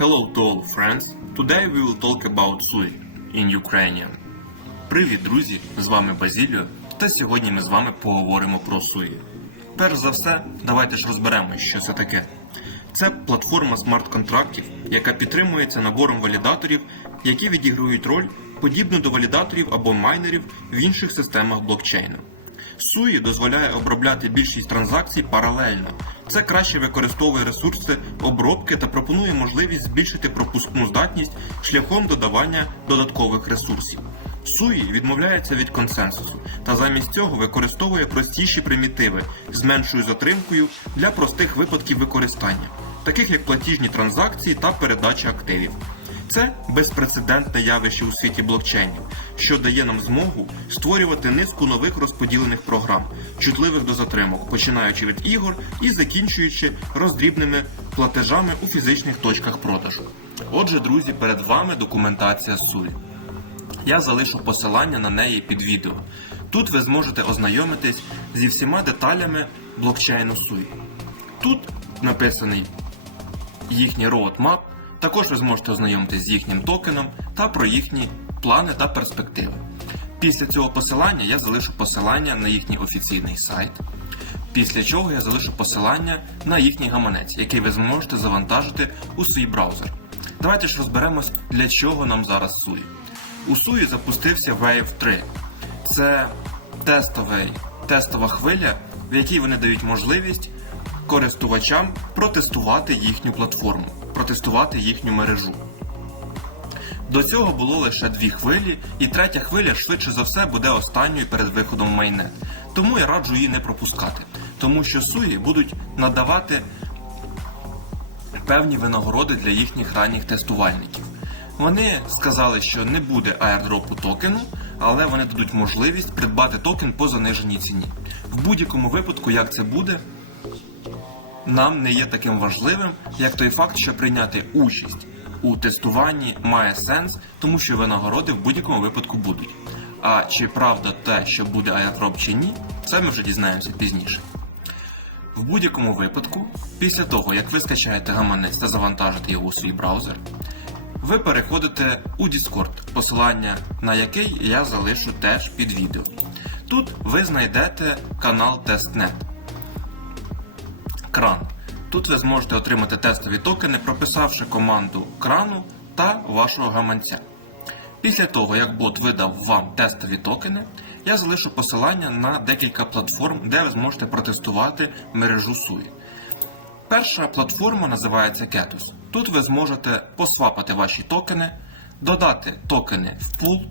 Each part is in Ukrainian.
Hello to all friends. Today we will talk about SUI in Ukrainian. Привіт, друзі! З вами Базіліо, та сьогодні ми з вами поговоримо про SUI. Перш за все, давайте ж розберемо, що це таке. Це платформа смарт-контрактів, яка підтримується набором валідаторів, які відіграють роль подібну до валідаторів або майнерів в інших системах блокчейну. SUI дозволяє обробляти більшість транзакцій паралельно. Це краще використовує ресурси обробки та пропонує можливість збільшити пропускну здатність шляхом додавання додаткових ресурсів. Суї відмовляється від консенсусу та замість цього використовує простіші примітиви з меншою затримкою для простих випадків використання, таких як платіжні транзакції та передача активів. Це безпрецедентне явище у світі блокчейнів, що дає нам змогу створювати низку нових розподілених програм, чутливих до затримок, починаючи від ігор і закінчуючи роздрібними платежами у фізичних точках продажу. Отже, друзі, перед вами документація SUI. Я залишу посилання на неї під відео. Тут ви зможете ознайомитись зі всіма деталями блокчейну SUI. Тут написаний їхній roadmap, також ви зможете ознайомитись з їхнім токеном та про їхні плани та перспективи. Після цього посилання я залишу посилання на їхній офіційний сайт, після чого я залишу посилання на їхній гаманець, який ви зможете завантажити у свій браузер. Давайте ж розберемось, для чого нам зараз SUI. У SUI запустився Wave 3. Це тестовий, тестова хвиля, в якій вони дають можливість користувачам протестувати їхню платформу, протестувати їхню мережу. До цього було лише дві хвилі, і третя хвиля швидше за все буде останньою перед виходом майнет. Тому я раджу її не пропускати, тому що суї будуть надавати певні винагороди для їхніх ранніх тестувальників. Вони сказали, що не буде аірдропу токену, але вони дадуть можливість придбати токен по заниженій ціні. В будь-якому випадку, як це буде, нам не є таким важливим, як той факт, що прийняти участь у тестуванні має сенс, тому що винагороди в будь-якому випадку будуть. А чи правда те, що буде airdrop чи ні, це ми вже дізнаємося пізніше. В будь-якому випадку, після того, як ви скачаєте гаманець та завантажите його у свій браузер, ви переходите у Discord, посилання на який я залишу теж під відео. Тут ви знайдете канал TestNet. Кран. Тут ви зможете отримати тестові токени, прописавши команду крану та вашого гаманця. Після того, як бот видав вам тестові токени, я залишу посилання на декілька платформ, де ви зможете протестувати мережу SUI. Перша платформа називається Ketus. Тут ви зможете посвапати ваші токени, додати токени в пул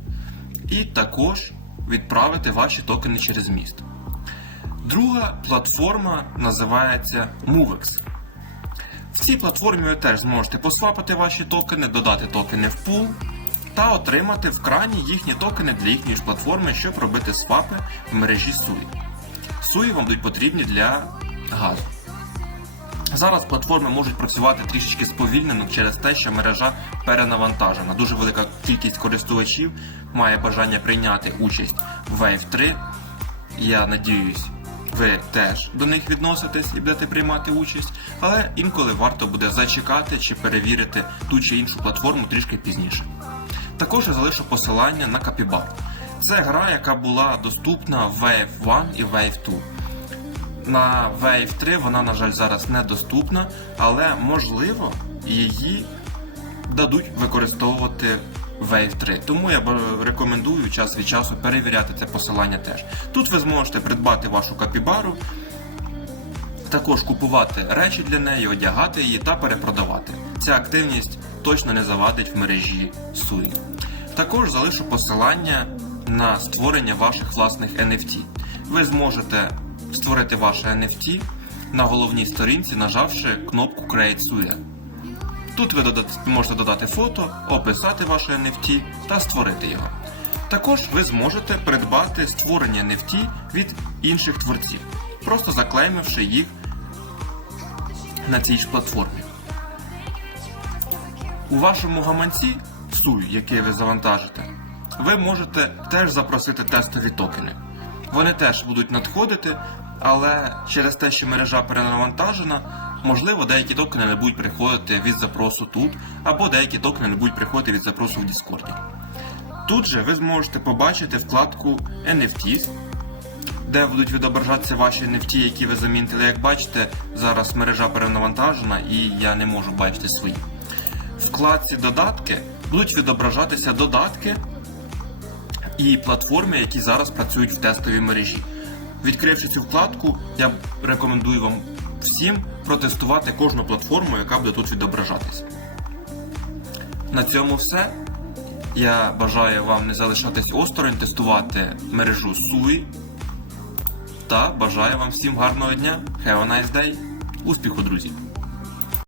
і також відправити ваші токени через міст. Друга платформа називається Movex. В цій платформі ви теж зможете посвапати ваші токени, додати токени в пул та отримати в крані їхні токени для їхньої ж платформи, щоб робити свапи в мережі SUI. SUI вам будуть потрібні для газу. Зараз платформи можуть працювати трішечки сповільнено через те, що мережа перенавантажена. Дуже велика кількість користувачів має бажання прийняти участь в Wave 3. Я надіюсь, ви теж до них відноситесь і будете приймати участь, але інколи варто буде зачекати чи перевірити ту чи іншу платформу трішки пізніше. Також я залишу посилання на Capybara. Це гра, яка була доступна в Wave 1 і Wave 2. На Wave 3 вона, на жаль, зараз недоступна, але можливо її дадуть використовувати Wave 3. Тому я рекомендую час від часу перевіряти це посилання теж. Тут ви зможете придбати вашу капібару, також купувати речі для неї, одягати її та перепродавати. Ця активність точно не завадить в мережі SUI. Також залишу посилання на створення ваших власних NFT. Ви зможете створити ваше NFT на головній сторінці, нажавши кнопку Create SUI. Тут ви можете додати фото, описати ваше NFT та створити його. Також ви зможете придбати створення NFT від інших творців, просто заклеймивши їх на цій ж платформі. У вашому гаманці SUI, який ви завантажите, ви можете теж запросити тестові токени. Вони теж будуть надходити, але через те, що мережа перенавантажена, Можливо, деякі токени не будуть приходити від запросу тут, або деякі токени не будуть приходити від запросу в Discord. Тут же ви зможете побачити вкладку NFTs, де будуть відображатися ваші NFT, які ви замінили. Як бачите, зараз мережа перенавантажена і я не можу бачити свої. Вкладці додатки будуть відображатися додатки і платформи, які зараз працюють в тестовій мережі. Відкривши цю вкладку, я рекомендую вам всім протестувати кожну платформу, яка буде тут відображатись. На цьому все. Я бажаю вам не залишатись осторонь, тестувати мережу SUI. Та бажаю вам всім гарного дня. Have a nice day. Успіху, друзі!